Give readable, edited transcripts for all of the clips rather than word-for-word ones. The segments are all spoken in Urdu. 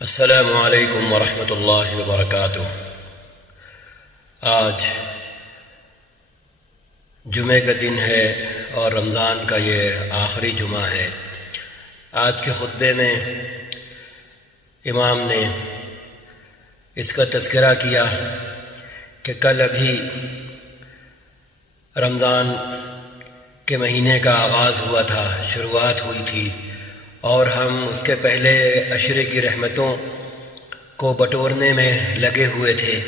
السلام علیکم ورحمۃ اللہ وبرکاتہ۔ آج جمعے کا دن ہے اور رمضان کا یہ آخری جمعہ ہے۔ آج کے خطبے میں امام نے اس کا تذکرہ کیا کہ کل ابھی رمضان کے مہینے کا آغاز ہوا تھا، شروعات ہوئی تھی، اور ہم اس کے پہلے عشرے کی رحمتوں کو بٹورنے میں لگے ہوئے تھے۔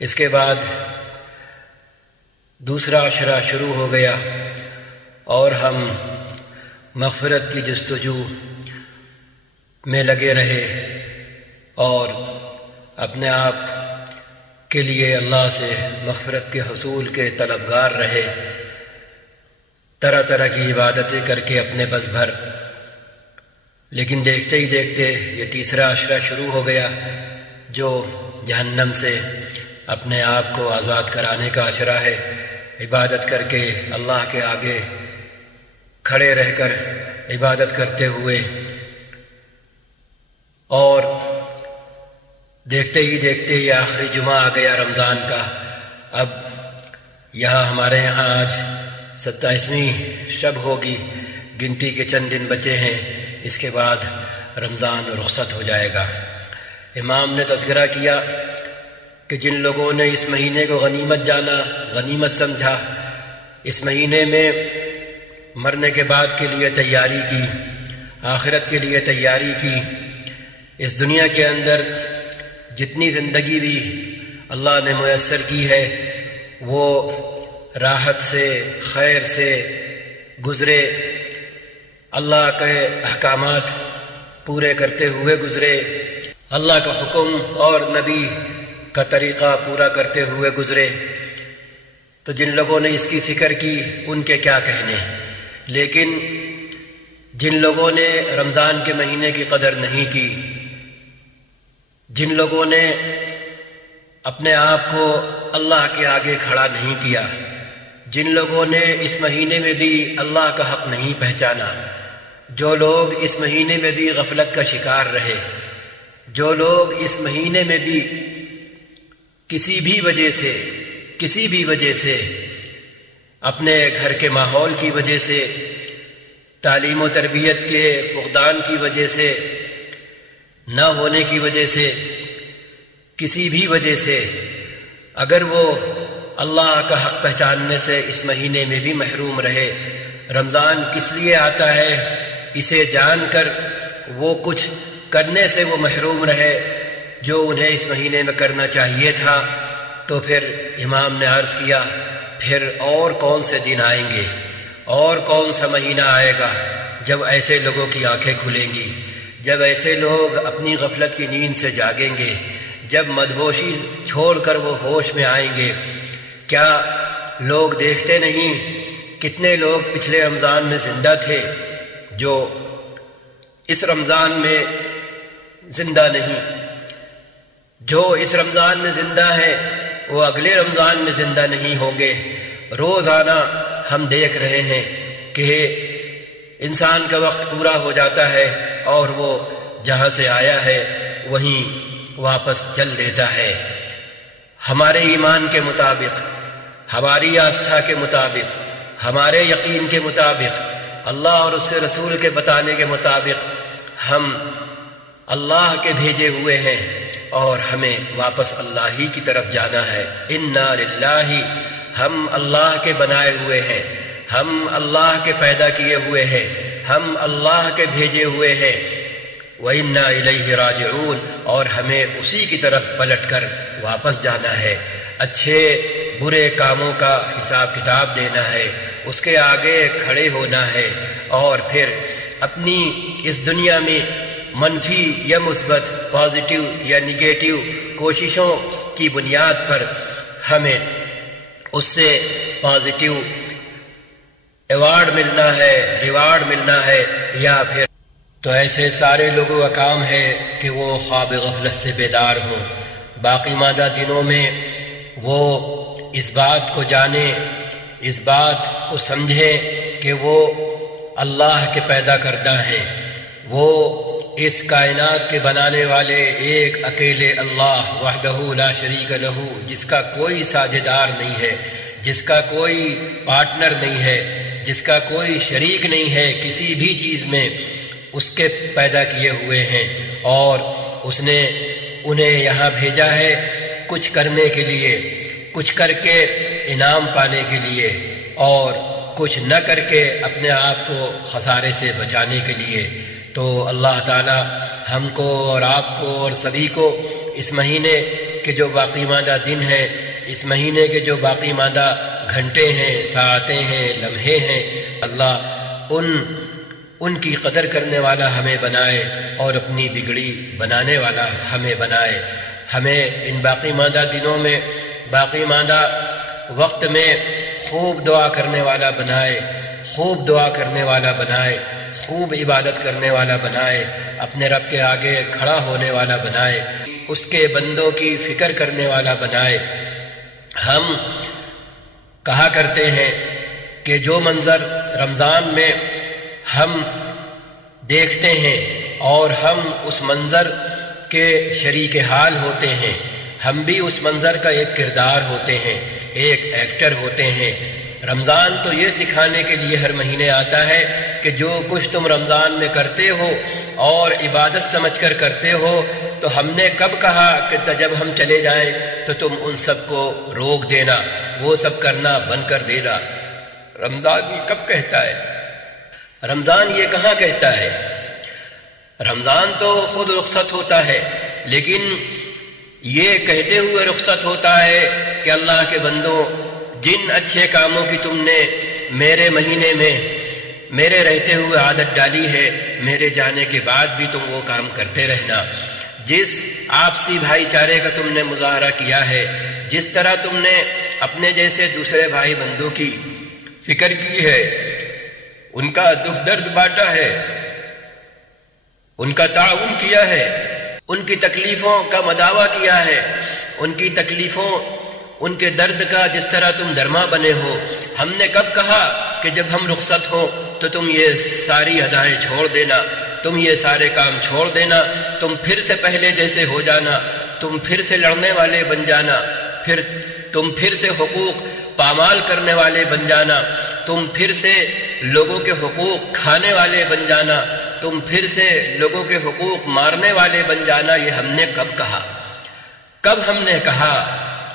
اس کے بعد دوسرا عشرہ شروع ہو گیا اور ہم مغفرت کی جستجو میں لگے رہے اور اپنے آپ کے لیے اللہ سے مغفرت کے حصول کے طلبگار رہے، طرح طرح کی عبادتیں کر کے اپنے بس بھر۔ لیکن دیکھتے ہی دیکھتے یہ تیسرا عشرہ شروع ہو گیا جو جہنم سے اپنے آپ کو آزاد کرانے کا عشرہ ہے۔ عبادت کر کے اللہ کے آگے کھڑے رہ کر عبادت کرتے ہوئے، اور دیکھتے ہی دیکھتے یہ آخری جمعہ آ گیا رمضان کا۔ اب ہمارے یہاں آج 27ویں شب ہوگی، گنتی کے چند دن بچے ہیں، اس کے بعد رمضان رخصت ہو جائے گا۔ امام نے تذکرہ کیا کہ جن لوگوں نے اس مہینے کو غنیمت جانا، غنیمت سمجھا، اس مہینے میں مرنے کے بعد کے لیے تیاری کی، آخرت کے لیے تیاری کی، اس دنیا کے اندر جتنی زندگی بھی اللہ نے میسر کی ہے وہ راحت سے، خیر سے گزرے، اللہ کے احکامات پورے کرتے ہوئے گزرے، اللہ کا حکم اور نبی کا طریقہ پورا کرتے ہوئے گزرے۔ تو جن لوگوں نے اس کی فکر کی ان کے کیا کہنے، لیکن جن لوگوں نے رمضان کے مہینے کی قدر نہیں کی، جن لوگوں نے اپنے آپ کو اللہ کے آگے کھڑا نہیں کیا، جن لوگوں نے اس مہینے میں بھی اللہ کا حق نہیں پہچانا، جو لوگ اس مہینے میں بھی غفلت کا شکار رہے، جو لوگ اس مہینے میں بھی کسی بھی وجہ سے اپنے گھر کے ماحول کی وجہ سے، تعلیم و تربیت کے فقدان کی وجہ سے، نہ ہونے کی وجہ سے، کسی بھی وجہ سے اگر وہ اللہ کا حق پہچاننے سے اس مہینے میں بھی محروم رہے، رمضان کس لیے آتا ہے اسے جان کر وہ کچھ کرنے سے وہ محروم رہے جو انہیں اس مہینے میں کرنا چاہیے تھا، تو پھر امام نے عرض کیا پھر اور کون سے دن آئیں گے، اور کون سا مہینہ آئے گا جب ایسے لوگوں کی آنکھیں کھلیں گی، جب ایسے لوگ اپنی غفلت کی نیند سے جاگیں گے، جب مدہوشی چھوڑ کر وہ ہوش میں آئیں گے۔ کیا لوگ دیکھتے نہیں کتنے لوگ پچھلے رمضان میں زندہ تھے جو اس رمضان میں زندہ نہیں، جو اس رمضان میں زندہ ہے وہ اگلے رمضان میں زندہ نہیں ہوں گے۔ روزانہ ہم دیکھ رہے ہیں کہ انسان کا وقت پورا ہو جاتا ہے اور وہ جہاں سے آیا ہے وہیں واپس چل دیتا ہے۔ ہمارے ایمان کے مطابق، ہماری آستھا کے مطابق، ہمارے یقین کے مطابق، اللہ اور اس کے رسول کے بتانے کے مطابق ہم اللہ کے بھیجے ہوئے ہیں اور ہمیں واپس اللہ ہی کی طرف جانا ہے۔ انا للہ، ہم اللہ کے بنائے ہوئے ہیں، ہم اللہ کے پیدا کیے ہوئے ہیں، ہم اللہ کے بھیجے ہوئے ہیں۔ وَإِنَّا إِلَيْهِ رَاجِعُونَ، اور ہمیں اسی کی طرف پلٹ کر واپس جانا ہے، اچھے برے کاموں کا حساب کتاب دینا ہے، اس کے آگے کھڑے ہونا ہے، اور پھر اپنی اس دنیا میں منفی یا مثبت، پازیٹیو یا نگیٹیو کوششوں کی بنیاد پر ہمیں اس سے پازیٹیو ایوارڈ ملنا ہے، ریوارڈ ملنا ہے، یا پھر تو ایسے سارے لوگوں کا کام ہے کہ وہ خواب غفلت سے بیدار ہوں، باقی ماندہ دنوں میں وہ اس بات کو جانیں، اس بات کو سمجھیں کہ وہ اللہ کے پیدا کردہ ہیں، وہ اس کائنات کے بنانے والے ایک اکیلے اللہ وحدہ لا شریک لہ، جس کا کوئی ساجھیدار نہیں ہے، جس کا کوئی پارٹنر نہیں ہے، جس کا کوئی شریک نہیں ہے کسی بھی چیز میں، اس کے پیدا کیے ہوئے ہیں اور اس نے انہیں یہاں بھیجا ہے کچھ کرنے کے لیے، کچھ کر کے انعام پانے کے لیے، اور کچھ نہ کر کے اپنے آپ کو خسارے سے بچانے کے لیے۔ تو اللہ تعالی ہم کو اور آپ کو اور سبھی کو اس مہینے کے جو باقی ماندہ دن ہیں، اس مہینے کے جو باقی ماندہ گھنٹے ہیں، ساعتیں ہیں، لمحے ہیں، اللہ ان کی قدر کرنے والا ہمیں بنائے اور اپنی بگڑی بنانے والا ہمیں بنائے۔ ہمیں ان باقی ماندہ دنوں میں، باقی ماندہ وقت میں خوب دعا کرنے والا بنائے، خوب دعا کرنے والا بنائے، خوب عبادت کرنے والا بنائے، اپنے رب کے آگے کھڑا ہونے والا بنائے، اس کے بندوں کی فکر کرنے والا بنائے۔ ہم کہا کرتے ہیں کہ جو منظر رمضان میں ہم دیکھتے ہیں اور ہم اس منظر کے شریک حال ہوتے ہیں، ہم بھی اس منظر کا ایک کردار ہوتے ہیں، ایک ایکٹر ہوتے ہیں۔ رمضان تو یہ سکھانے کے لیے ہر مہینے آتا ہے کہ جو کچھ تم رمضان میں کرتے ہو اور عبادت سمجھ کر کرتے ہو، تو ہم نے کب کہا کہ جب ہم چلے جائیں تو تم ان سب کو روک دینا، وہ سب کرنا بند کر دینا؟ رمضان یہ کب کہتا ہے؟ رمضان یہ کہاں کہتا ہے؟ رمضان تو خود رخصت ہوتا ہے، لیکن یہ کہتے ہوئے رخصت ہوتا ہے کہ اللہ کے بندوں، جن اچھے کاموں کی تم نے میرے مہینے میں میرے رہتے ہوئے عادت ڈالی ہے، میرے جانے کے بعد بھی تم وہ کام کرتے رہنا۔ جس آپسی بھائی چارے کا تم نے مظاہرہ کیا ہے، جس طرح تم نے اپنے جیسے دوسرے بھائی بندوں کی فکر کی ہے، ان کا دکھ درد بانٹا ہے، ان کا تعاون کیا ہے، ان کی تکلیفوں کا مداوع کیا ہے، ان کی تکلیفوں، ان کے درد کا جس طرح تم درما بنے ہو، ہم نے کب کہا کہ جب ہم رخصت ہوں تو تم یہ ساری ادائیں چھوڑ دینا، تم یہ سارے کام چھوڑ دینا، تم پھر سے پہلے جیسے ہو جانا، تم پھر سے لڑنے والے بن جانا، تم پھر سے حقوق پامال کرنے والے بن جانا، تم پھر سے لوگوں کے حقوق کھانے والے بن جانا، تم پھر سے لوگوں کے حقوق مارنے والے بن جانا۔ یہ ہم نے کب کہا؟ کب ہم نے کہا؟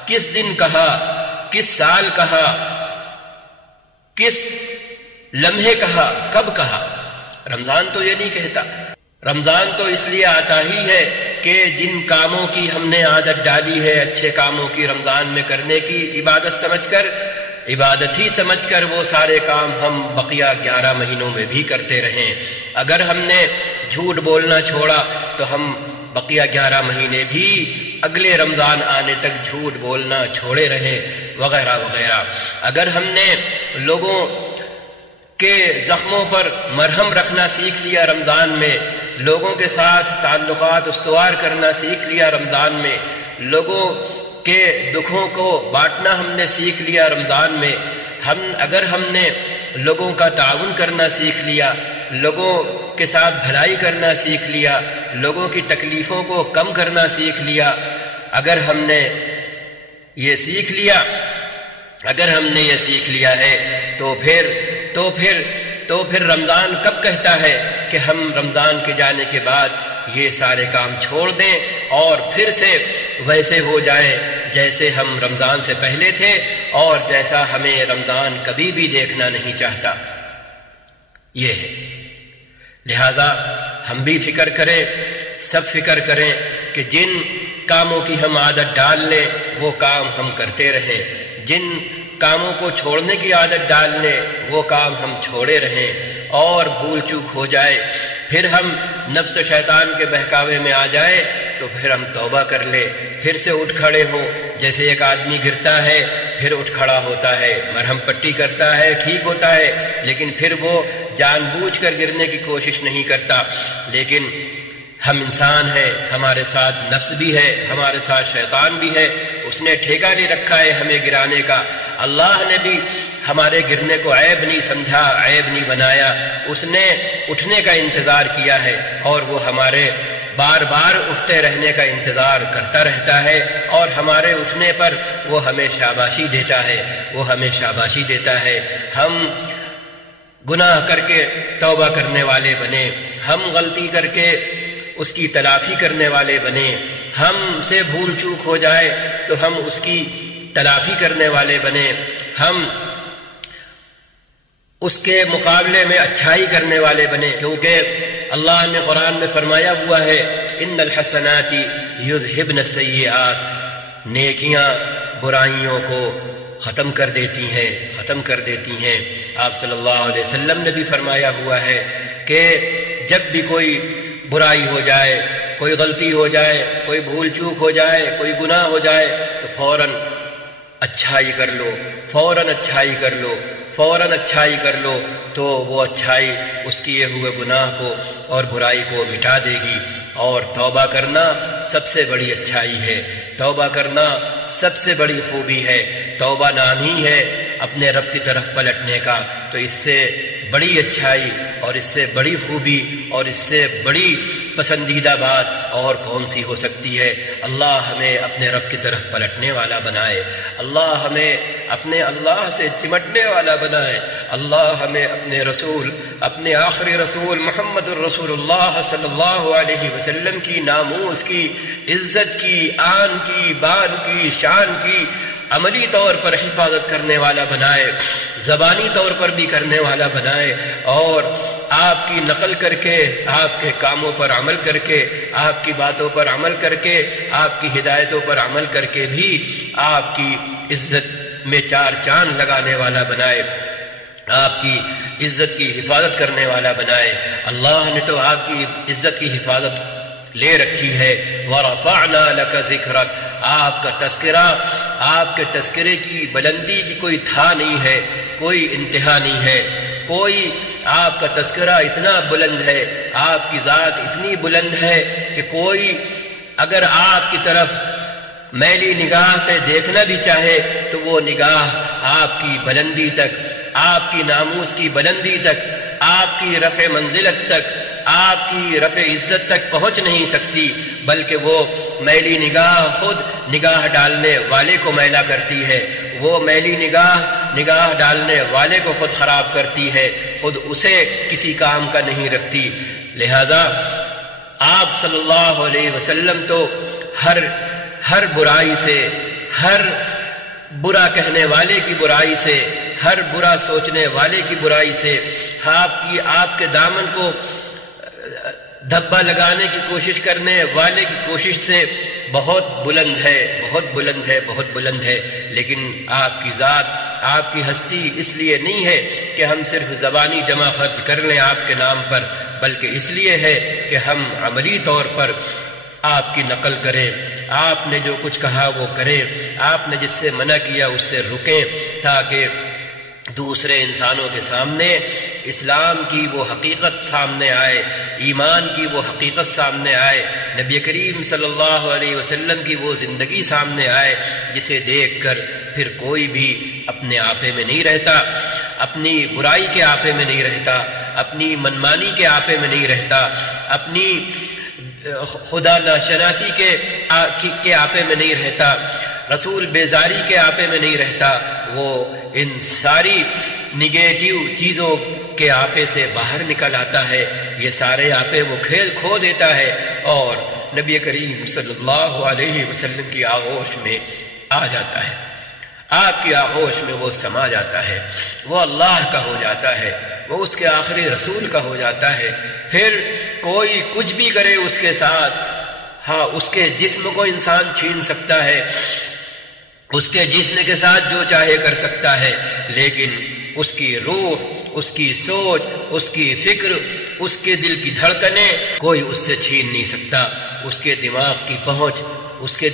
کس دن کہا؟ کس سال کہا؟ کس لمحے کہا؟ کب کہا؟ رمضان تو یہ نہیں کہتا۔ رمضان تو اس لیے آتا ہی ہے کہ جن کاموں کی ہم نے عادت ڈالی ہے اچھے کاموں کی رمضان میں کرنے کی، عبادت ہی سمجھ کر وہ سارے کام ہم بقیہ 11 مہینوں میں بھی کرتے رہیں۔ اگر ہم نے جھوٹ بولنا چھوڑا تو ہم بقیہ 11 مہینے بھی اگلے رمضان آنے تک جھوٹ بولنا چھوڑے رہیں، وغیرہ وغیرہ۔ اگر ہم نے لوگوں کے زخموں پر مرہم رکھنا سیکھ لیا رمضان میں، لوگوں کے ساتھ تعلقات استوار کرنا سیکھ لیا رمضان میں، لوگوں کے دکھوں کو بانٹنا ہم نے سیکھ لیا رمضان میں، اگر ہم نے لوگوں کا تعاون کرنا سیکھ لیا، لوگوں کے ساتھ بھلائی کرنا سیکھ لیا، لوگوں کی تکلیفوں کو کم کرنا سیکھ لیا، اگر ہم نے یہ سیکھ لیا ہے تو پھر رمضان کب کہتا ہے کہ ہم رمضان کے جانے کے بعد یہ سارے کام چھوڑ دیں اور پھر سے ویسے ہو جائیں جیسے ہم رمضان سے پہلے تھے اور جیسا ہمیں رمضان کبھی بھی دیکھنا نہیں چاہتا؟ یہ ہے۔ لہذا ہم بھی فکر کریں، سب فکر کریں کہ جن کاموں کی ہم عادت ڈال لیں وہ کام ہم کرتے رہیں، جن کاموں کو چھوڑنے کی عادت ڈال لیں وہ کام ہم چھوڑے رہیں، اور بھول چوک ہو جائے پھر ہم نفس و شیطان کے بہکاوے میں آ جائیں تو پھر ہم توبہ کر لیں، پھر سے اٹھ کھڑے ہوں۔ جیسے ایک آدمی گرتا ہے پھر اٹھ کھڑا ہوتا ہے، مرہم پٹی کرتا ہے، ٹھیک ہوتا ہے، لیکن پھر وہ جان بوجھ کر گرنے کی کوشش نہیں کرتا۔ لیکن ہم انسان ہیں، ہمارے ساتھ نفس بھی ہے، ہمارے ساتھ شیطان بھی ہے، اس نے ٹھیکہ نہیں رکھا ہے ہمیں گرانے کا۔ اللہ نے بھی ہمارے گرنے کو عیب نہیں سمجھا، عیب نہیں بنایا، اس نے اٹھنے کا انتظار کیا ہے اور وہ ہمارے بار بار اٹھتے رہنے کا انتظار کرتا رہتا ہے، اور ہمارے اٹھنے پر وہ ہمیں شاباشی دیتا ہے، وہ ہمیں شاباشی دیتا ہے۔ ہم گناہ کر کے توبہ کرنے والے بنے، ہم غلطی کر کے اس کی تلافی کرنے والے بنے، ہم سے بھول چوک ہو جائے تو ہم اس کی تلافی کرنے والے بنے، ہم اس کے مقابلے میں اچھائی کرنے والے بنے، کیونکہ اللہ نے قرآن میں فرمایا ہوا ہے ان الحسنات یذہبن السیئات، نیکیاں برائیوں کو ختم کر دیتی ہیں، ختم کر دیتی ہیں۔ آپ صلی اللہ علیہ وسلم نے بھی فرمایا ہوا ہے کہ جب بھی کوئی برائی ہو جائے، کوئی غلطی ہو جائے، کوئی بھول چوک ہو جائے، کوئی گناہ ہو جائے تو فوراً اچھائی کر لو، فوراً اچھائی کر لو، فوراً اچھائی کر لو، تو وہ اچھائی اس کیے ہوئے گناہ کو اور برائی کو مٹا دے گی۔ اور توبہ کرنا سب سے بڑی اچھائی ہے، توبہ کرنا سب سے بڑی خوبی ہے۔ توبہ نام ہی ہے اپنے رب کی طرف پلٹنے کا، تو اس سے بڑی اچھائی اور اس سے بڑی خوبی اور اس سے بڑی پسندیدہ بات اور کون سی ہو سکتی ہے؟ اللہ ہمیں اپنے رب کی طرف پلٹنے والا بنائے، اللہ ہمیں اپنے اللہ سے چمٹنے والا بنائے، اللہ ہمیں اپنے رسول، اپنے آخری رسول محمد الرسول اللہ صلی اللہ علیہ وسلم کی ناموس کی، عزت کی، آن کی، بان کی، شان کی عملی طور پر حفاظت کرنے والا بنائے، زبانی طور پر بھی کرنے والا بنائے، اور آپ کی نقل کر کے، آپ کے کاموں پر عمل کر کے، آپ کی باتوں پر عمل کر کے، آپ کی ہدایتوں پر عمل کر کے بھی آپ کی عزت میں چار چاند لگانے والا بنائے، آپ کی عزت کی حفاظت کرنے والا بنائے۔ اللہ نے تو آپ کی عزت کی حفاظت لے رکھی ہے۔ وَرَفَعْنَا لَكَ ذِكْرَكَ، آپ کا تذکرہ، آپ کے تذکرے کی بلندی کی کوئی تھا نہیں ہے، کوئی انتہا نہیں ہے، کوئی آپ کا تذکرہ اتنا بلند ہے، آپ کی ذات اتنی بلند ہے کہ کوئی اگر آپ کی طرف میلی نگاہ سے دیکھنا بھی چاہے تو وہ نگاہ آپ کی بلندی تک، آپ کی ناموس کی بلندی تک، آپ کی رفع منزلت تک، آپ کی رفع عزت تک پہنچ نہیں سکتی، بلکہ وہ میلی نگاہ خود نگاہ ڈالنے والے کو میلا کرتی ہے، وہ میلی نگاہ ڈالنے والے کو خود خراب کرتی ہے، خود اسے کسی کام کا نہیں رکھتی۔ لہذا آپ صلی اللہ علیہ وسلم تو ہر برائی سے، ہر برا کہنے والے کی برائی سے، ہر برا سوچنے والے کی برائی سے، آپ کے دامن کو دھبا لگانے کی کوشش کرنے والے کی کوشش سے بہت بلند ہے، بہت بلند ہے، بہت بلند ہے۔ لیکن آپ کی ذات، آپ کی ہستی اس لیے نہیں ہے کہ ہم صرف زبانی جمع خرچ کر لیں آپ کے نام پر، بلکہ اس لیے ہے کہ ہم عملی طور پر آپ کی نقل کریں، آپ نے جو کچھ کہا وہ کریں، آپ نے جس سے منع کیا اس سے رکیں، تاکہ دوسرے انسانوں کے سامنے اسلام کی وہ حقیقت سامنے آئے، ایمان کی وہ حقیقت سامنے آئے، نبی کریم صلی اللہ علیہ وسلم کی وہ زندگی سامنے آئے جسے دیکھ کر پھر کوئی بھی اپنے آپے میں نہیں رہتا، اپنی برائی کے آپے میں نہیں رہتا، اپنی منمانی کے آپے میں نہیں رہتا، اپنی خدا ناشناسی کے آپے میں نہیں رہتا، رسول بیزاری کے آپے میں نہیں رہتا، وہ ان ساری نگیٹیو چیزوں کے آپے سے باہر نکل آتا ہے، یہ سارے آپے وہ کھیل کھو دیتا ہے اور نبی کریم صلی اللہ علیہ وسلم کی آغوش میں آ جاتا ہے، آپ کی آغوش میں وہ سما جاتا ہے، وہ اللہ کا ہو جاتا ہے، وہ اس کے آخری رسول کا ہو جاتا ہے۔ پھر کوئی کچھ بھی کرے اس کے ساتھ، ہاں اس کے جسم کو انسان چھین سکتا ہے، اس کے جسم کے ساتھ جو چاہے کر سکتا ہے، لیکن اس کی روح، اس کی سوچ، اس کی فکر، اس کے دل کی دھڑکنیں کوئی اس سے چھین نہیں سکتا، اس کے دماغ کی پہنچ، اس کے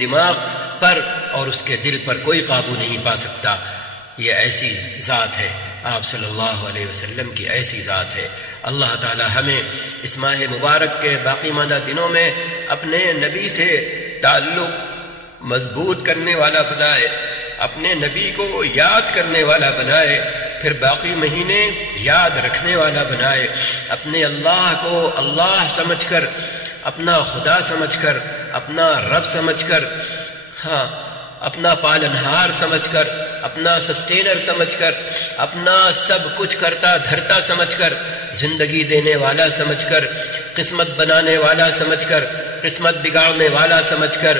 دماغ پر اور اس کے دل پر کوئی قابو نہیں پا سکتا۔ یہ ایسی ذات ہے، آپ صلی اللہ علیہ وسلم کی ایسی ذات ہے۔ اللہ تعالی ہمیں اس ماہ مبارک کے باقی ماندہ دنوں میں اپنے نبی سے تعلق مضبوط کرنے والا بنائے، اپنے نبی کو یاد کرنے والا بنائے، پھر باقی مہینے یاد رکھنے والا بنائے، اپنے اللہ کو اللہ سمجھ کر، اپنا خدا سمجھ کر، اپنا رب سمجھ کر، اپنا پالنہار سمجھ کر، اپنا سسٹینر سمجھ کر، اپنا سب کچھ کرتا دھرتا سمجھ کر، زندگی دینے والا سمجھ کر، قسمت بنانے والا سمجھ کر، قسمت بگاڑنے والا سمجھ کر،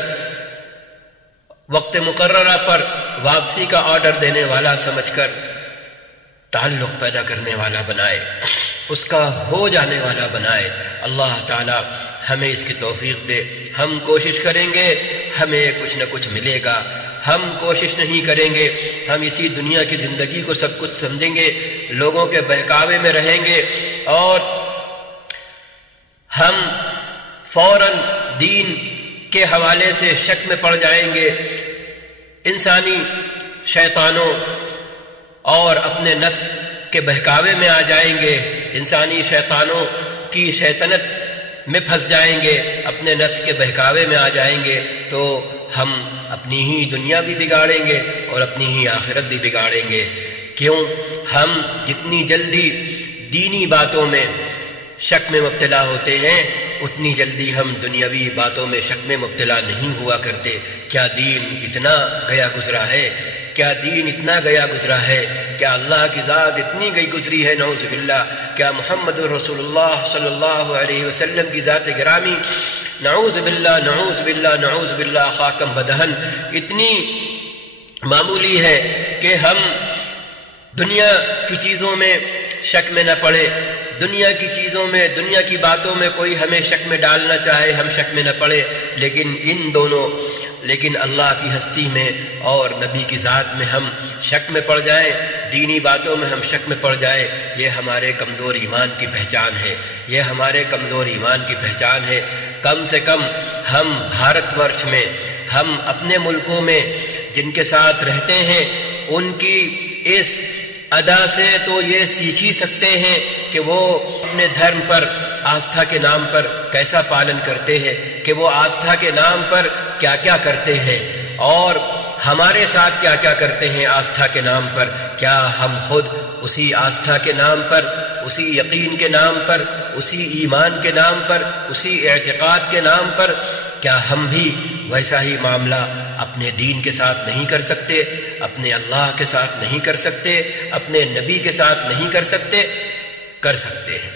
وقت مقررہ پر واپسی کا آرڈر دینے والا سمجھ کر تعلق پیدا کرنے والا بنائے، اس کا ہو جانے والا بنائے۔ اللہ تعالی ہمیں اس کی توفیق دے۔ ہم کوشش کریں گے ہمیں کچھ نہ کچھ ملے گا، ہم کوشش نہیں کریں گے ہم اسی دنیا کی زندگی کو سب کچھ سمجھیں گے، لوگوں کے بہکاوے میں رہیں گے اور ہم فوراً دین کے حوالے سے شک میں پڑ جائیں گے، انسانی شیطانوں اور اپنے نفس کے بہکاوے میں آ جائیں گے، انسانی شیطانوں کی شیطنت میں پھنس جائیں گے، اپنے نفس کے بہکاوے میں آ جائیں گے، تو ہم اپنی ہی دنیا بھی بگاڑیں گے اور اپنی ہی آخرت بھی بگاڑیں گے۔ کیوں؟ ہم جتنی جلدی دینی باتوں میں شک میں مبتلا ہوتے ہیں اتنی جلدی ہم دنیاوی باتوں میں شک میں مبتلا نہیں ہوا کرتے۔ کیا دین اتنا گیا گزرا ہے؟ کیا دین اتنا گیا گزرا ہے؟ کیا اللہ کی ذات اتنی گئی گزری ہے؟ نعوذ باللہ۔ کیا محمد رسول اللہ صلی اللہ علیہ وسلم کی ذات گرامی نعوذ باللہ نعوذ باللہ نعوذ باللہ خاکم بدہن اتنی معمولی ہے کہ ہم دنیا کی چیزوں میں شک میں نہ پڑے، دنیا کی چیزوں میں، دنیا کی باتوں میں کوئی ہمیں شک میں ڈالنا چاہے ہم شک میں نہ پڑے، لیکن اللہ کی ہستی میں اور نبی کی ذات میں ہم شک میں پڑ جائیں، دینی باتوں میں ہم شک میں پڑ جائیں، یہ ہمارے کمزور ایمان کی پہچان ہے، یہ ہمارے کمزور ایمان کی پہچان ہے۔ کم سے کم ہم بھارت ورش میں، ہم اپنے ملکوں میں جن کے ساتھ رہتے ہیں ان کی اس ادا سے تو یہ سیکھ ہی سکتے ہیں کہ وہ اپنے دھرم پر آستھا کے نام پر کیسا پالن کرتے ہیں، کہ وہ آستھا کے نام پر کیا کیا کرتے ہیں اور ہمارے ساتھ کیا کیا کرتے ہیں آستھا کے نام پر۔ کیا ہم خود اسی آستھا کے نام پر، اسی یقین کے نام پر، اسی ایمان کے نام پر، اسی اعتقاد کے نام پر کیا ہم بھی ویسا ہی معاملہ اپنے دین کے ساتھ نہیں کر سکتے، اپنے اللہ کے ساتھ نہیں کر سکتے، اپنے نبی کے ساتھ نہیں کر سکتے؟ کر سکتے ہیں۔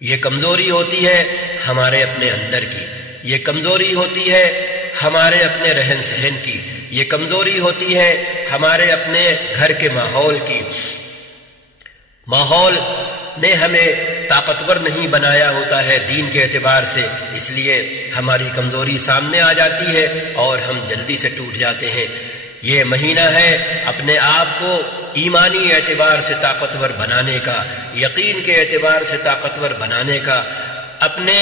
یہ کمزوری ہوتی ہے ہمارے اپنے اندر کی، یہ کمزوری ہوتی ہے ہمارے اپنے رہن سہن کی، یہ کمزوری ہوتی ہے ہمارے اپنے گھر کے ماحول کی۔ ماحول نے ہمیں طاقتور نہیں بنایا ہوتا ہے دین کے اعتبار سے، اس لیے ہماری کمزوری سامنے آ جاتی ہے اور ہم جلدی سے ٹوٹ جاتے ہیں۔ یہ مہینہ ہے اپنے آپ کو ایمانی اعتبار سے طاقتور بنانے کا، یقین کے اعتبار سے طاقتور بنانے کا، اپنے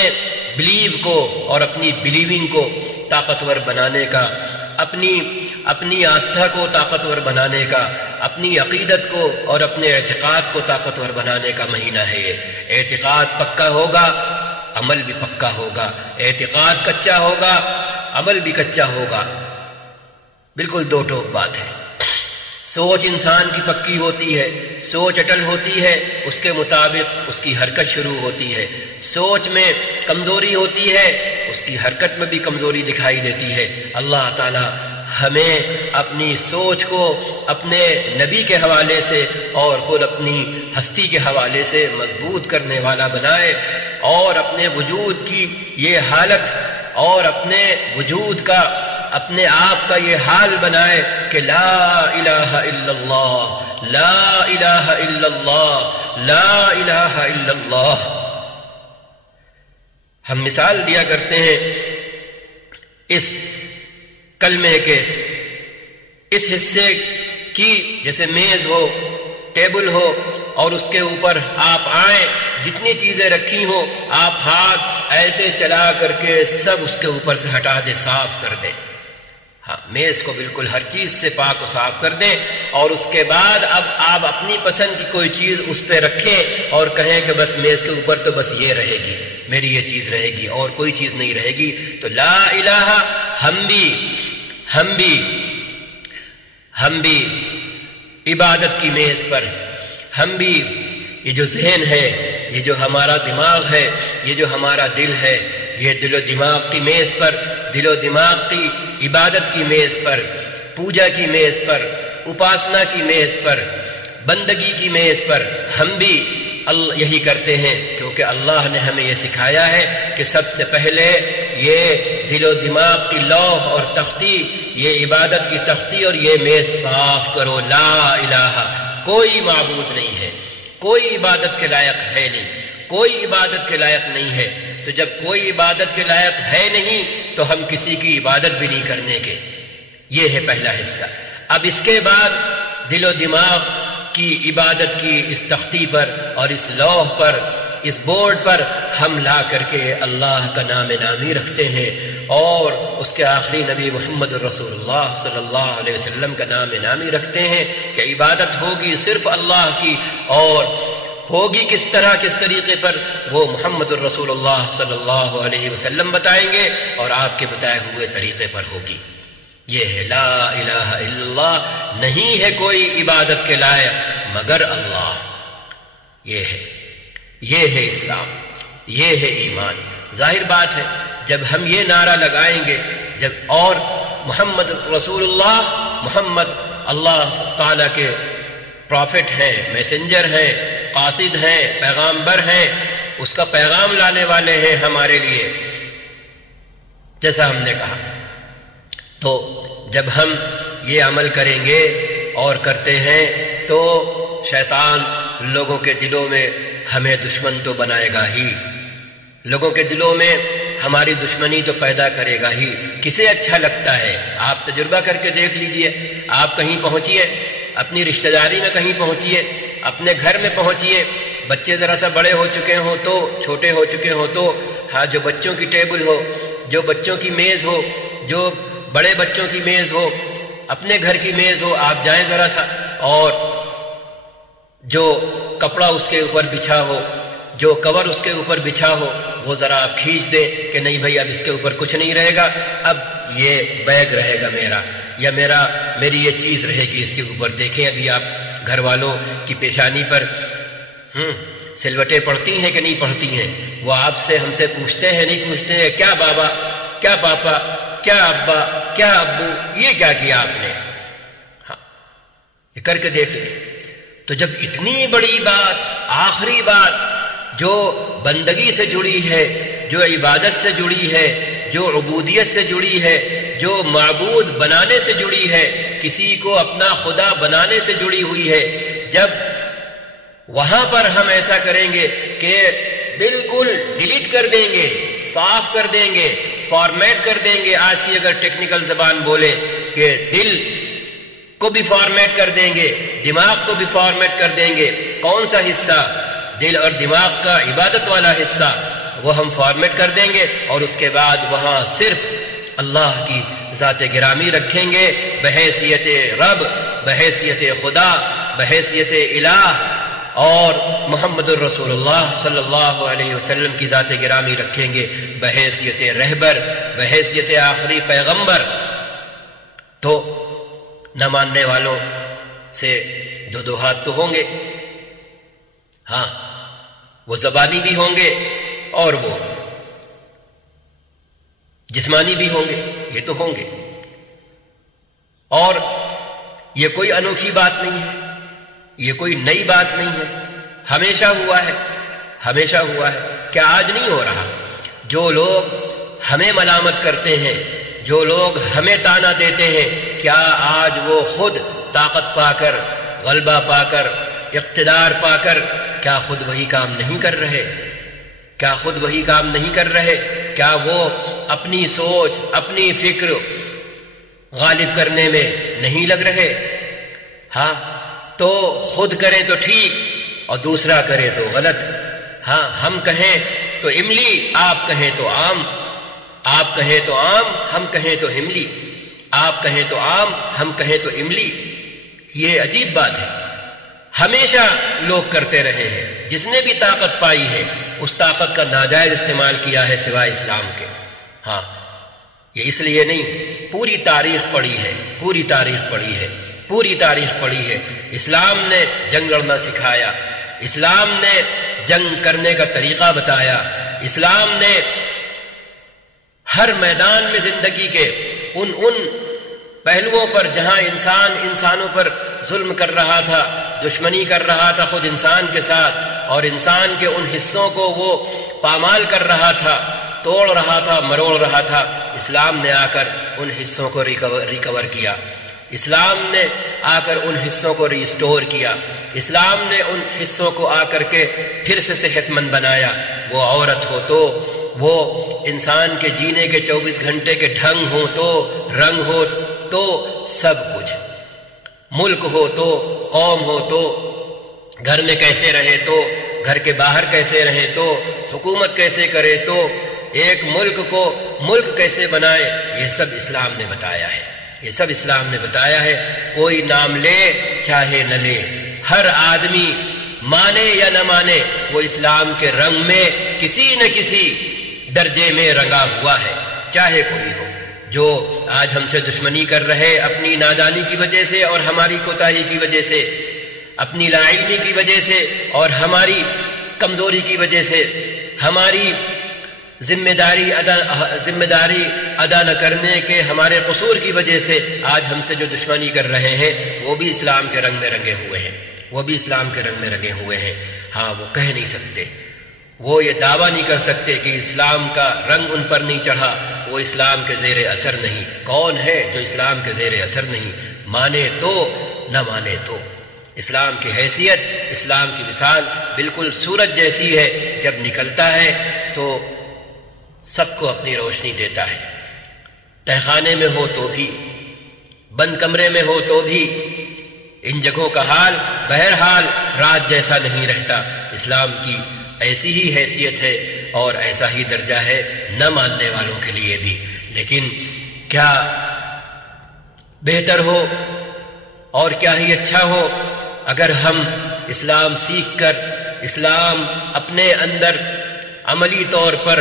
بلیو کو اور اپنی بلیونگ کو طاقتور بنانے کا، اپنی آستھا کو طاقتور بنانے کا، اپنی عقیدت کو اور اپنے اعتقاد کو طاقتور بنانے کا مہینہ ہے یہ۔ اعتقاد پکا ہوگا عمل بھی پکا ہوگا، اعتقاد کچا ہوگا عمل بھی کچا ہوگا، بالکل دو ٹوک بات ہے۔ سوچ انسان کی پکی ہوتی ہے، سوچ اٹل ہوتی ہے، اس کے مطابق اس کی حرکت شروع ہوتی ہے۔ سوچ میں کمزوری ہوتی ہے، اس کی حرکت میں بھی کمزوری دکھائی دیتی ہے۔ اللہ تعالی ہمیں اپنی سوچ کو اپنے نبی کے حوالے سے اور خود اپنی ہستی کے حوالے سے مضبوط کرنے والا بنائے، اور اپنے وجود کی یہ حالت اور اپنے وجود کا، اپنے آپ کا یہ حال بنائے کہ لا الہ الا اللہ، لا الہ الا اللہ، لا الہ الا اللہ۔ ہم مثال دیا کرتے ہیں اس کلمے کے اس حصے کی، جیسے میز ہو، ٹیبل ہو اور اس کے اوپر آپ آئیں، جتنی چیزیں رکھی ہوں آپ ہاتھ ایسے چلا کر کے سب اس کے اوپر سے ہٹا دیں، صاف کر دیں۔ ہاں، میز کو بالکل ہر چیز سے پاک و صاف کر دیں، اور اس کے بعد اب آپ اپنی پسند کی کوئی چیز اس پہ رکھیں اور کہیں کہ بس میز کے اوپر تو بس یہ رہے گی، میری یہ چیز رہے گی اور کوئی چیز نہیں رہے گی۔ تو لا الہ، ہم بھی ہم بھی عبادت کی میز پر، ہم بھی یہ جو ذہن ہے، یہ جو ہمارا دماغ ہے، یہ جو ہمارا دل ہے، یہ دل و دماغ کی میز پر، دل و دماغ کی عبادت کی میز پر، پوجا کی میز پر، اپاسنا کی میز پر، بندگی کی میز پر ہم بھی یہی کرتے ہیں، کیونکہ اللہ نے ہمیں یہ سکھایا ہے کہ سب سے پہلے یہ دل و دماغ کی لوح اور تختی، یہ عبادت کی تختی اور یہ میز صاف کرو۔ لا الہ، کوئی معبود نہیں ہے، کوئی عبادت کے لائق ہے نہیں، کوئی عبادت کے لائق نہیں ہے۔ تو جب کوئی عبادت کے لائق ہے نہیں تو ہم کسی کی عبادت بھی نہیں کرنے کے۔ یہ ہے پہلا حصہ۔ اب اس کے بعد دل و دماغ کی عبادت کی اس تختی پر اور اس لوح پر، اس بورڈ پر ہم لا کر کے اللہ کا نام نامی رکھتے ہیں، اور اس کے آخری نبی محمد رسول اللہ صلی اللہ علیہ وسلم کا نام نامی رکھتے ہیں کہ عبادت ہوگی صرف اللہ کی، اور ہوگی کس طرح، کس طریقے پر، وہ محمد الرسول اللہ صلی اللہ علیہ وسلم بتائیں گے، اور آپ کے بتائے ہوئے طریقے پر ہوگی۔ یہ ہے لا الہ الا اللہ، نہیں ہے کوئی عبادت کے لائق مگر اللہ۔ یہ ہے اسلام، یہ ہے ایمان۔ ظاہر بات ہے جب ہم یہ نعرہ لگائیں گے، جب اور محمد رسول اللہ، محمد اللہ تعالیٰ کے پروفٹ ہیں، میسنجر ہیں، قاصد ہیں، پیغامبر ہیں، اس کا پیغام لانے والے ہیں ہمارے لیے، جیسا ہم نے کہا، تو جب ہم یہ عمل کریں گے اور کرتے ہیں تو شیطان لوگوں کے دلوں میں ہمیں دشمن تو بنائے گا ہی، لوگوں کے دلوں میں ہماری دشمنی تو پیدا کرے گا ہی۔ کسے اچھا لگتا ہے؟ آپ تجربہ کر کے دیکھ لیجئے، آپ کہیں پہنچیے، اپنی رشتہ داری میں کہیں پہنچیے، اپنے گھر میں پہنچیے، بچے ذرا سا بڑے ہو چکے ہوں تو، چھوٹے ہو چکے ہوں تو، ہاں جو بچوں کی ٹیبل ہو، جو بچوں کی میز ہو، جو بڑے بچوں کی میز ہو، اپنے گھر کی میز ہو، آپ جائیں ذرا سا، اور جو کپڑا اس کے اوپر بچھا ہو، جو کور اس کے اوپر بچھا ہو، وہ ذرا آپ کھینچ دیں کہ نہیں بھائی اب اس کے اوپر کچھ نہیں رہے گا، اب یہ بیگ رہے گا میرا، یا میری یہ چیز رہے گی اس کے اوپر۔ دیکھیں ابھی آپ گھر والوں کی پیشانی پر سلوٹیں پڑتی ہیں کہ نہیں پڑتی ہیں؟ وہ آپ سے، ہم سے پوچھتے ہیں نہیں پوچھتے ہیں، کیا بابا، کیا پاپا، کیا ابا، کیا ابو، یہ کیا کیا آپ نے؟ ہاں، یہ کر کے دیکھ لیں۔ تو جب اتنی بڑی بات، آخری بات جو بندگی سے جڑی ہے، جو عبادت سے جڑی ہے، جو عبودیت سے جڑی ہے، جو معبود بنانے سے جڑی ہے، کسی کو اپنا خدا بنانے سے جڑی ہوئی ہے، جب وہاں پر ہم ایسا کریں گے کہ بالکل ڈیلیٹ کر دیں گے، صاف کر دیں گے، فارمیٹ کر دیں گے، آج کی اگر ٹیکنیکل زبان بولے کہ دل کو بھی فارمیٹ کر دیں گے، دماغ کو بھی فارمیٹ کر دیں گے، کون سا حصہ؟ دل اور دماغ کا عبادت والا حصہ، وہ ہم فارمیٹ کر دیں گے، اور اس کے بعد وہاں صرف اللہ کی ذات گرامی رکھیں گے، بحیثیت رب، بحیثیت خدا، بحیثیت الہ، اور محمد الرسول اللہ صلی اللہ علیہ وسلم کی ذات گرامی رکھیں گے بحیثیت رہبر، بحیثیت آخری پیغمبر۔ تو نہ ماننے والوں سے دو ہاتھ تو ہوں گے، ہاں وہ زبانی بھی ہوں گے اور وہ جسمانی بھی ہوں گے، یہ تو ہوں گے، اور یہ کوئی انوکھی بات نہیں ہے، یہ کوئی نئی بات نہیں ہے، ہمیشہ ہوا ہے، ہمیشہ ہوا ہے۔ کیا آج نہیں ہو رہا؟ جو لوگ ہمیں ملامت کرتے ہیں، جو لوگ ہمیں تانا دیتے ہیں، کیا آج وہ خود طاقت پا کر، غلبہ پا کر، اقتدار پا کر، کیا خود وہی کام نہیں کر رہے؟ کیا خود وہی کام نہیں کر رہے؟ کیا وہ اپنی سوچ، اپنی فکر غالب کرنے میں نہیں لگ رہے؟ ہاں، تو خود کریں تو ٹھیک اور دوسرا کرے تو غلط۔ ہاں، ہم کہیں تو املی، آپ کہیں تو عام، آپ کہیں تو عام، ہم کہیں تو املی، آپ کہیں تو عام، ہم کہیں تو املی۔ یہ عجیب بات ہے، ہمیشہ لوگ کرتے رہے ہیں، جس نے بھی طاقت پائی ہے اس طاقت کا ناجائز استعمال کیا ہے سوائے اسلام کے۔ ہاں، یہ اس لیے نہیں، پوری تاریخ پڑھی ہے، پوری تاریخ پڑھی ہے، پوری تاریخ پڑھی ہے۔ اسلام نے جنگ لڑنا سکھایا، اسلام نے جنگ کرنے کا طریقہ بتایا، اسلام نے ہر میدان میں زندگی کے ان پہلوؤں پر جہاں انسان انسانوں پر ظلم کر رہا تھا، دشمنی کر رہا تھا خود انسان کے ساتھ، اور انسان کے ان حصوں کو وہ پامال کر رہا تھا، توڑ رہا تھا، مروڑ رہا تھا، اسلام نے آ کر ان حصوں کو ریکور کیا، اسلام نے آ کر ان حصوں کو ریسٹور کیا، اسلام نے ان حصوں کو آ کر کے پھر سے صحت مند بنایا۔ وہ عورت ہو تو، وہ انسان کے جینے کے 24 گھنٹے کے ڈھنگ ہو تو، رنگ ہو تو، سب کچھ، ملک ہو تو، قوم ہو تو، گھر میں کیسے رہے تو، گھر کے باہر کیسے رہے تو، حکومت کیسے کرے تو، ایک ملک کو ملک کیسے بنائے، یہ سب اسلام نے بتایا ہے، یہ سب اسلام نے بتایا ہے۔ کوئی نام لے چاہے نہ لے، ہر آدمی مانے یا نہ مانے، وہ اسلام کے رنگ میں کسی نہ کسی درجے میں رنگا ہوا ہے، چاہے کوئی ہو۔ جو آج ہم سے دشمنی کر رہے اپنی نادانی کی وجہ سے اور ہماری کوتاہی کی وجہ سے، اپنی لا علمی کی وجہ سے اور ہماری کمزوری کی وجہ سے، ہماری ذمہ داری ادا نہ کرنے کے ہمارے قصور کی وجہ سے آج ہم سے جو دشمنی کر رہے ہیں، وہ بھی اسلام کے رنگ میں رنگے ہوئے ہیں، وہ بھی اسلام کے رنگ میں رنگے ہوئے ہیں۔ ہاں، وہ کہہ نہیں سکتے، وہ یہ دعویٰ نہیں کر سکتے کہ اسلام کا رنگ ان پر نہیں چڑھا، وہ اسلام کے زیر اثر نہیں۔ کون ہے جو اسلام کے زیر اثر نہیں؟ مانے تو نہ مانے تو۔ اسلام کی حیثیت، اسلام کی مثال بالکل سورج جیسی ہے، جب نکلتا ہے تو سب کو اپنی روشنی دیتا ہے، تہخانے میں ہو تو بھی، بند کمرے میں ہو تو بھی، ان جگہوں کا حال بہرحال رات جیسا نہیں رہتا۔ اسلام کی ایسی ہی حیثیت ہے اور ایسا ہی درجہ ہے نہ ماننے والوں کے لیے بھی۔ لیکن کیا بہتر ہو اور کیا ہی اچھا ہو اگر ہم اسلام سیکھ کر، اسلام اپنے اندر عملی طور پر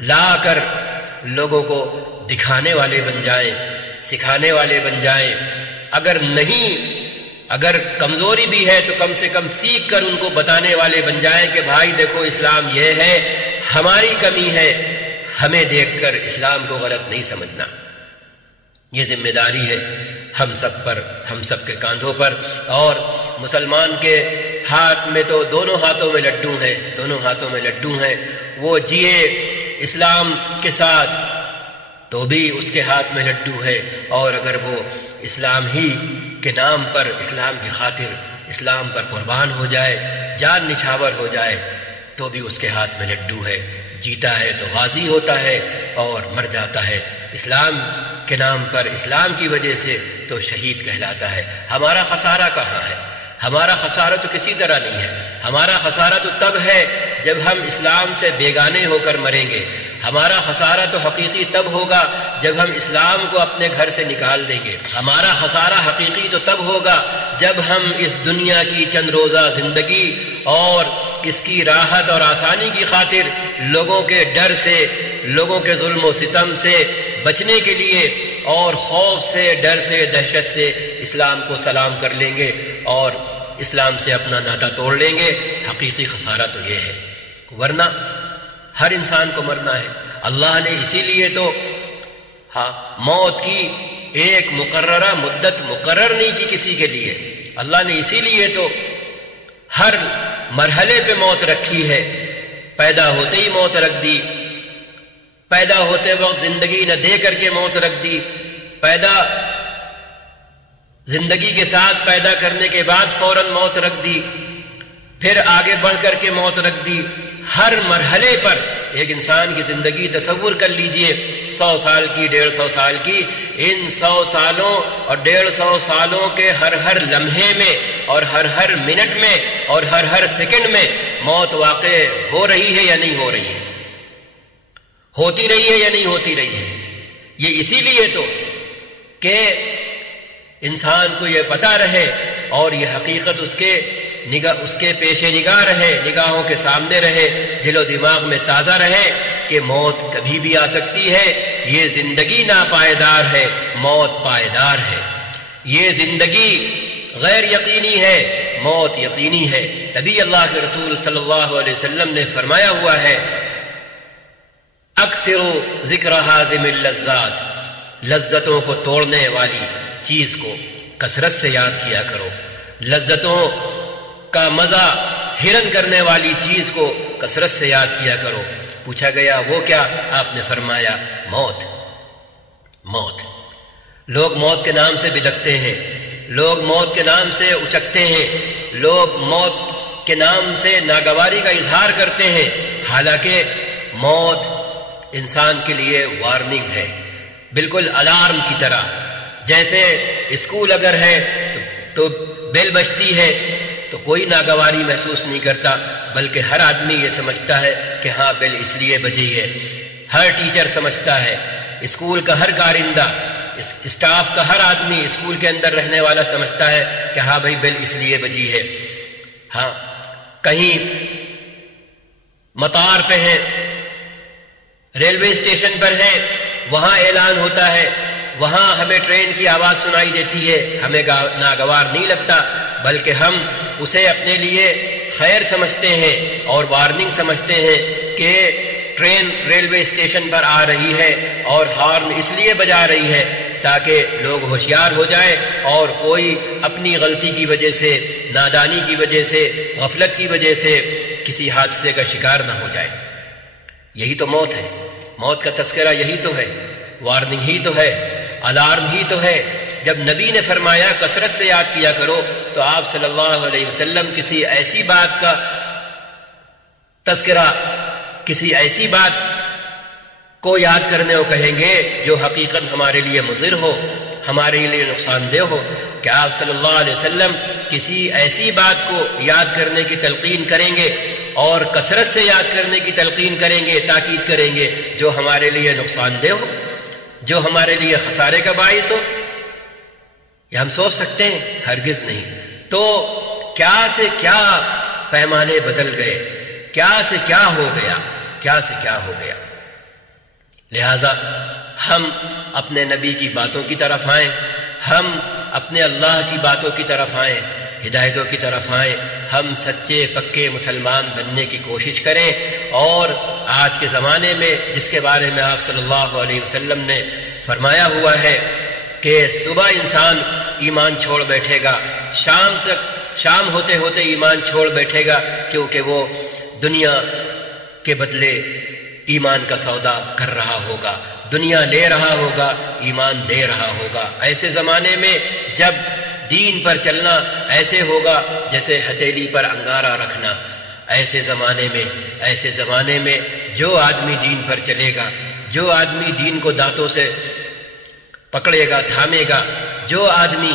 لا کر لوگوں کو دکھانے والے بن جائیں، سکھانے والے بن جائیں۔ اگر نہیں، اگر کمزوری بھی ہے تو کم سے کم سیکھ کر ان کو بتانے والے بن جائیں کہ بھائی دیکھو اسلام یہ ہے، ہماری کمی ہے، ہمیں دیکھ کر اسلام کو غلط نہیں سمجھنا۔ یہ ذمہ داری ہے ہم سب پر، ہم سب کے کاندھوں پر۔ اور مسلمان کے ہاتھ میں تو دونوں ہاتھوں میں لڈو ہیں، دونوں ہاتھوں میں لڈو ہیں۔ وہ جیے اسلام کے ساتھ تو بھی اس کے ہاتھ میں لڈو ہے، اور اگر وہ اسلام ہی کے نام پر، اسلام کی خاطر اسلام پر قربان ہو جائے، جان نچھاور ہو جائے، تو بھی اس کے ہاتھ میں لڈو ہے۔ جیتا ہے تو غازی ہوتا ہے اور مر جاتا ہے اسلام کے نام پر، اسلام کی وجہ سے تو شہید کہلاتا ہے۔ ہمارا خسارہ کہاں ہے؟ ہمارا خسارہ تو کسی طرح نہیں ہے۔ ہمارا خسارہ تو تب ہے جب ہم اسلام سے بیگانے ہو کر مریں گے۔ ہمارا خسارہ تو حقیقی تب ہوگا جب ہم اسلام کو اپنے گھر سے نکال دیں گے۔ ہمارا خسارہ حقیقی تو تب ہوگا جب ہم اس دنیا کی چند روزہ زندگی اور اس کی راحت اور آسانی کی خاطر لوگوں کے ڈر سے، لوگوں کے ظلم و ستم سے بچنے کے لیے اور خوف سے، ڈر سے، دہشت سے اسلام کو سلام کر لیں گے اور اسلام سے اپنا ناطہ توڑ لیں گے۔ حقیقی خسارہ تو یہ ہے، ورنہ ہر انسان کو مرنا ہے۔ اللہ نے اسی لیے تو موت کی ایک مقررہ مدت مقرر نہیں کی کسی کے لیے۔ اللہ نے اسی لیے تو ہر مرحلے پہ موت رکھی ہے۔ پیدا ہوتے ہی موت رکھ دی، پیدا ہوتے وقت زندگی نہ دے کر کے موت رکھ دی، زندگی کے ساتھ پیدا کرنے کے بعد فوراً موت رکھ دی، پھر آگے بڑھ کر کے موت رکھ دی۔ ہر مرحلے پر ایک انسان کی زندگی تصور کر لیجئے، 100 سال کی، 150 سال کی، ان 100 سالوں اور 150 سالوں کے ہر لمحے میں اور ہر منٹ میں اور ہر سیکنڈ میں موت واقع ہو رہی ہے یا نہیں ہو رہی ہے؟ ہوتی رہی ہے یا نہیں ہوتی رہی ہے؟ یہ اسی لیے تو کہ انسان کو یہ پتہ رہے اور یہ حقیقت اس کے پیش نگاہ رہے، نگاہوں کے سامنے رہے، دل و دماغ میں تازہ رہے کہ موت کبھی بھی آ سکتی ہے۔ یہ زندگی ناپائیدار ہے، موت پائیدار ہے۔ یہ زندگی غیر یقینی ہے، موت یقینی ہے۔ تبھی اللہ کے رسول صلی اللہ علیہ وسلم نے فرمایا ہوا ہے اکثروا ذکر ہاضم اللذات، لذتوں کو توڑنے والی چیز کو کثرت سے یاد کیا کرو، لذتوں کا مزہ ہرن کرنے والی چیز کو کثرت سے یاد کیا کرو۔ پوچھا گیا وہ کیا؟ آپ نے فرمایا موت۔ موت، لوگ موت کے نام سے بدکتے ہیں، لوگ موت کے نام سے اچکتے ہیں، لوگ موت کے نام سے ناگواری کا اظہار کرتے ہیں، حالانکہ موت انسان کے لیے وارننگ ہے، بالکل الارم کی طرح۔ جیسے اسکول اگر ہے تو بیل بجتی ہے تو کوئی ناگواری محسوس نہیں کرتا، بلکہ ہر آدمی یہ سمجھتا ہے کہ ہاں بیل اس لیے بجی ہے، ہر ٹیچر سمجھتا ہے، اسکول کا ہر کارندہ، اسٹاف کا ہر آدمی اسکول کے اندر رہنے والا سمجھتا ہے کہ ہاں بھائی بیل اس لیے بجی ہے۔ ہاں کہیں مطار پہ ہیں، ریلوے اسٹیشن پر ہیں، وہاں اعلان ہوتا ہے، وہاں ہمیں ٹرین کی آواز سنائی دیتی ہے، ہمیں ناگوار نہیں لگتا، بلکہ ہم اسے اپنے لیے خیر سمجھتے ہیں اور وارننگ سمجھتے ہیں کہ ٹرین ریلوے اسٹیشن پر آ رہی ہے اور ہارن اس لیے بجا رہی ہے تاکہ لوگ ہوشیار ہو جائیں اور کوئی اپنی غلطی کی وجہ سے، نادانی کی وجہ سے، غفلت کی وجہ سے کسی حادثے کا شکار نہ ہو جائے۔ یہی تو موت ہے، موت کا تذکرہ یہی تو ہے، وارننگ ہی تو ہے، الارم ہی تو ہے۔ جب نبی نے فرمایا کثرت سے یاد کیا کرو تو آپ صلی اللہ علیہ وسلم کسی ایسی بات کا تذکرہ، کسی ایسی بات کو یاد کرنے کو کہیں گے جو حقیقت ہمارے لیے مضر ہو، ہمارے لیے نقصان دہ ہو۔ کہ آپ صلی اللہ علیہ وسلم کسی ایسی بات کو یاد کرنے کی تلقین کریں گے اور کثرت سے یاد کرنے کی تلقین کریں گے، تاکید کریں گے، جو ہمارے لیے نقصان دہ ہو، جو ہمارے لیے خسارے کا باعث ہو؟ یہ ہم سوچ سکتے ہیں؟ ہرگز نہیں۔ تو کیا سے کیا پیمانے بدل گئے، کیا سے کیا ہو گیا، کیا سے کیا ہو گیا۔ لہذا ہم اپنے نبی کی باتوں کی طرف آئیں، ہم اپنے اللہ کی باتوں کی طرف آئیں، ہدایتوں کی طرف آئیں، ہم سچے پکے مسلمان بننے کی کوشش کریں۔ اور آج کے زمانے میں جس کے بارے میں آپ صلی اللہ علیہ وسلم نے فرمایا ہوا ہے کہ صبح انسان ایمان چھوڑ بیٹھے گا، شام ہوتے ہوتے ایمان چھوڑ بیٹھے گا، کیونکہ وہ دنیا کے بدلے ایمان کا سودا کر رہا ہوگا، دنیا لے رہا ہوگا، ایمان دے رہا ہوگا۔ ایسے زمانے میں جب دین پر چلنا ایسے ہوگا جیسے ہتھیلی پر انگارہ رکھنا، ایسے زمانے میں جو آدمی دین پر چلے گا، جو آدمی دین کو دانتوں سے پکڑے گا، تھامے گا، جو آدمی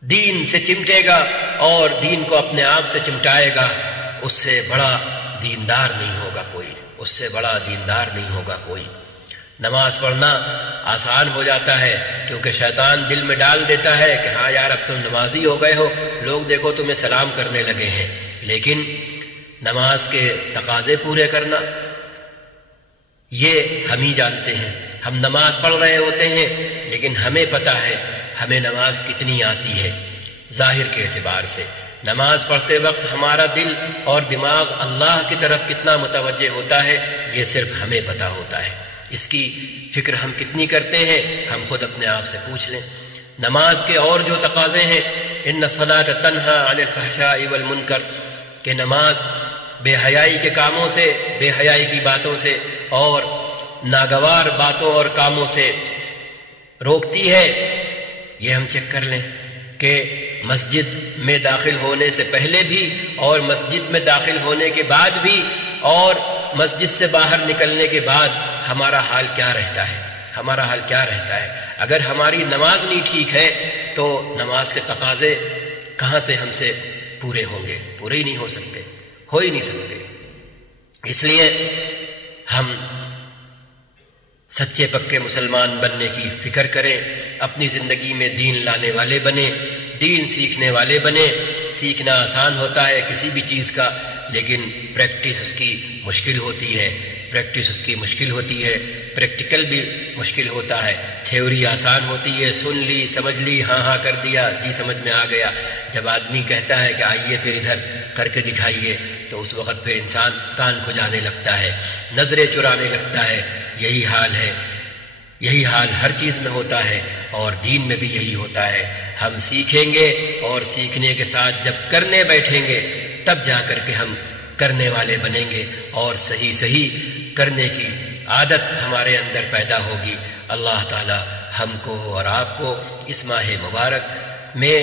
دین سے چمٹے گا اور دین کو اپنے آپ سے چمٹائے گا، اس سے بڑا دیندار نہیں ہوگا کوئی، اس سے بڑا دیندار نہیں ہوگا کوئی۔ نماز پڑھنا آسان ہو جاتا ہے کیونکہ شیطان دل میں ڈال دیتا ہے کہ ہاں یار اب تم نمازی ہو گئے ہو، لوگ دیکھو تمہیں سلام کرنے لگے ہیں۔ لیکن نماز کے تقاضے پورے کرنا یہ ہم ہی جانتے ہیں۔ ہم نماز پڑھ رہے ہوتے ہیں لیکن ہمیں پتہ ہے ہمیں نماز کتنی آتی ہے۔ ظاہر کے اعتبار سے نماز پڑھتے وقت ہمارا دل اور دماغ اللہ کی طرف کتنا متوجہ ہوتا ہے یہ صرف ہمیں پتہ ہوتا ہے۔ اس کی فکر ہم کتنی کرتے ہیں ہم خود اپنے آپ سے پوچھ لیں۔ نماز کے اور جو تقاضے ہیں، ان الصلاۃ تنہی عن الفحشاء والمنکر، کہ نماز بے حیائی کے کاموں سے، بے حیائی کی باتوں سے اور ناگوار باتوں اور کاموں سے روکتی ہے۔ یہ ہم چیک کر لیں کہ مسجد میں داخل ہونے سے پہلے بھی اور مسجد میں داخل ہونے کے بعد بھی اور مسجد سے باہر نکلنے کے بعد ہمارا حال کیا رہتا ہے، ہمارا حال کیا رہتا ہے۔ اگر ہماری نماز نہیں ٹھیک ہے تو نماز کے تقاضے کہاں سے ہم سے پورے ہوں گے؟ پورے ہی نہیں ہو سکتے، ہو ہی نہیں سکتے۔ اس لیے ہم سچے پکے مسلمان بننے کی فکر کریں، اپنی زندگی میں دین لانے والے بنیں، دین سیکھنے والے بنیں۔ سیکھنا آسان ہوتا ہے کسی بھی چیز کا، لیکن پریکٹس اس کی مشکل ہوتی ہے، پریکٹس اس کی مشکل ہوتی ہے۔ پریکٹیکل بھی مشکل ہوتا ہے. تھیوری آسان ہوتی ہے، سن لی سمجھ لی، ہاں ہاں کر دیا، جی سمجھ میں آ گیا. جب آدمی کہتا ہے کہ آئیے پھر ادھر کر کے دکھائیے، تو اس وقت پھر انسان کان کھجانے لگتا ہے، نظریں چرانے لگتا ہے. یہی حال ہے، یہی حال ہر چیز میں ہوتا ہے، اور دین میں بھی یہی ہوتا ہے. ہم سیکھیں گے اور سیکھنے کے ساتھ جب کرنے بیٹھیں گے تب جا کر کے ہم کرنے والے بنیں گے، اور صحیح صحیح کرنے کی عادت ہمارے اندر پیدا ہوگی. اللہ تعالی ہم کو اور آپ کو اس ماہ مبارک میں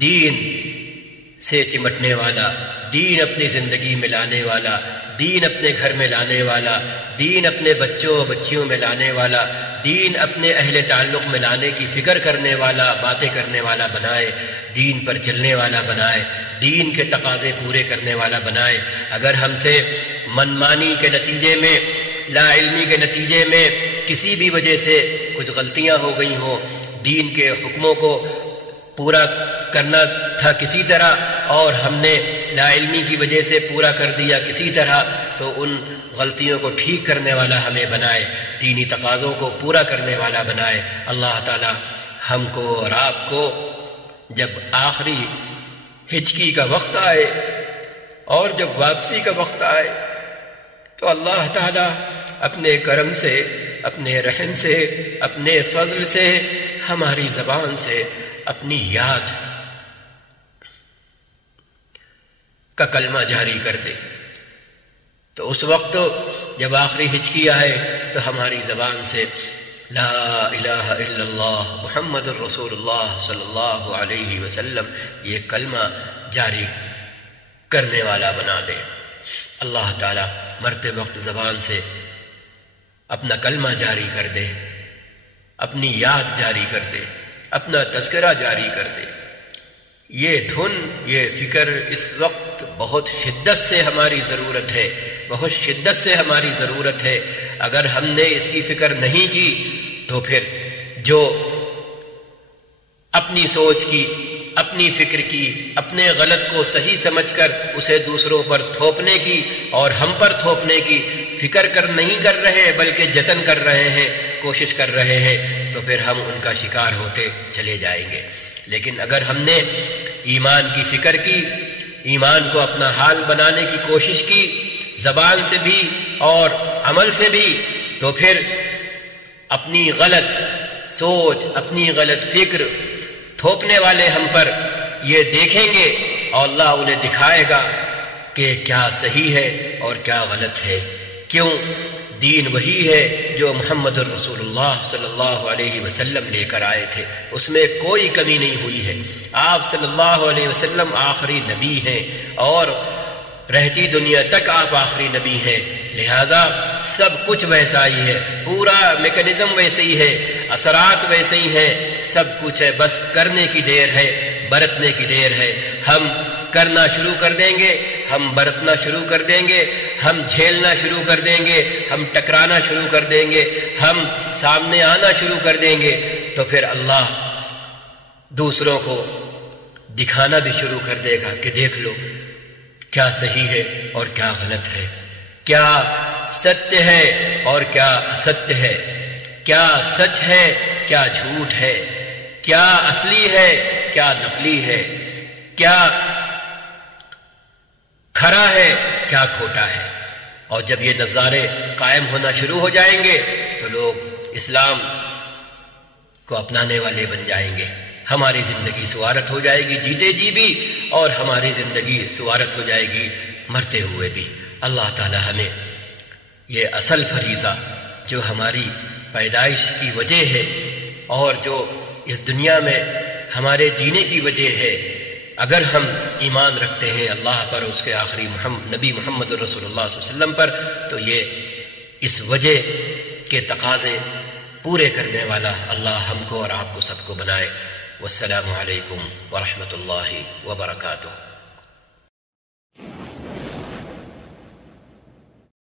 دین سے چمٹنے والا، دین اپنی زندگی میں لانے والا، دین اپنے گھر میں لانے والا، دین اپنے بچوں و بچیوں میں لانے والا، دین اپنے اہل تعلق میں لانے کی فکر کرنے والا، باتیں کرنے والا بنائے، دین پر چلنے والا بنائے، دین کے تقاضے پورے کرنے والا بنائے. اگر ہم سے منمانی کے نتیجے میں، لا علمی کے نتیجے میں کسی بھی وجہ سے کچھ غلطیاں ہو گئی ہوں، دین کے حکموں کو پورا کرنا تھا کسی طرح اور ہم نے لا علمی کی وجہ سے پورا کر دیا کسی طرح، تو ان غلطیوں کو ٹھیک کرنے والا ہمیں بنائے، دینی تقاضوں کو پورا کرنے والا بنائے. اللہ تعالی ہم کو اور آپ کو جب آخری ہچکی کا وقت آئے اور جب واپسی کا وقت آئے تو اللہ تعالی اپنے کرم سے، اپنے رحم سے، اپنے فضل سے ہماری زبان سے اپنی یاد کا کلمہ جاری کر دے. تو اس وقت جب آخری ہچکی آئے تو ہماری زبان سے لا الہ الا اللہ محمد الرسول اللہ صلی اللہ علیہ وسلم یہ کلمہ جاری کرنے والا بنا دے. اللہ تعالی مرتے وقت زبان سے اپنا کلمہ جاری کر دے، اپنی یاد جاری کر دے، اپنا تذکرہ جاری کر دے. یہ دھن، یہ فکر اس وقت بہت شدت سے ہماری ضرورت ہے، بہت شدت سے ہماری ضرورت ہے. اگر ہم نے اس کی فکر نہیں کی تو پھر جو اپنی سوچ کی، اپنی فکر کی، اپنے غلط کو صحیح سمجھ کر اسے دوسروں پر تھوپنے کی اور ہم پر تھوپنے کی فکر نہیں کر رہے بلکہ جتن کر رہے ہیں، کوشش کر رہے ہیں، تو پھر ہم ان کا شکار ہوتے چلے جائیں گے. لیکن اگر ہم نے ایمان کی فکر کی، ایمان کو اپنا حال بنانے کی کوشش کی، زبان سے بھی اور عمل سے بھی، تو پھر اپنی غلط سوچ، اپنی غلط فکر تھوپنے والے ہم پر یہ دیکھیں گے اور اللہ انہیں دکھائے گا کہ کیا صحیح ہے اور کیا غلط ہے. کیوں؟ دین وہی ہے جو محمد الرسول اللہ صلی اللہ علیہ وسلم لے کر آئے تھے، اس میں کوئی کمی نہیں ہوئی ہے. آپ صلی اللہ علیہ وسلم آخری نبی ہیں اور رہتی دنیا تک آپ آخری نبی ہیں، لہذا سب کچھ ویسا ہی ہے، پورا میکانزم ویسے ہی ہے، اثرات ویسے ہی ہیں، سب کچھ ہے، بس کرنے کی دیر ہے، برتنے کی دیر ہے. ہم کرنا شروع کر دیں گے، ہم برتنا شروع کر دیں گے، ہم جھیلنا شروع کر دیں گے، ہم ٹکرانا شروع کر دیں گے، ہم سامنے آنا شروع کر دیں گے، تو پھر اللہ دوسروں کو دکھانا بھی شروع کر دے گا کہ دیکھ لو کیا صحیح ہے اور کیا غلط ہے، کیا ستیہ ہے اور کیا استیہ ہے، کیا سچ ہے کیا جھوٹ ہے، کیا اصلی ہے کیا نقلی ہے، کیا کھرا ہے کیا کھوٹا ہے. اور جب یہ نظارے قائم ہونا شروع ہو جائیں گے تو لوگ اسلام کو اپنانے والے بن جائیں گے. ہماری زندگی سوارت ہو جائے گی جیتے جی بھی، اور ہماری زندگی سوارت ہو جائے گی مرتے ہوئے بھی. اللہ تعالی ہمیں یہ اصل فریضہ جو ہماری پیدائش کی وجہ ہے اور جو اس دنیا میں ہمارے جینے کی وجہ ہے، اگر ہم ایمان رکھتے ہیں اللہ پر، اس کے آخری نبی محمد رسول اللہ صلی اللہ علیہ وسلم پر، تو یہ اس وجہ کے تقاضے پورے کرنے والا اللہ ہم کو اور آپ کو سب کو بنائے. والسلام علیکم ورحمۃ اللہ وبرکاتہ.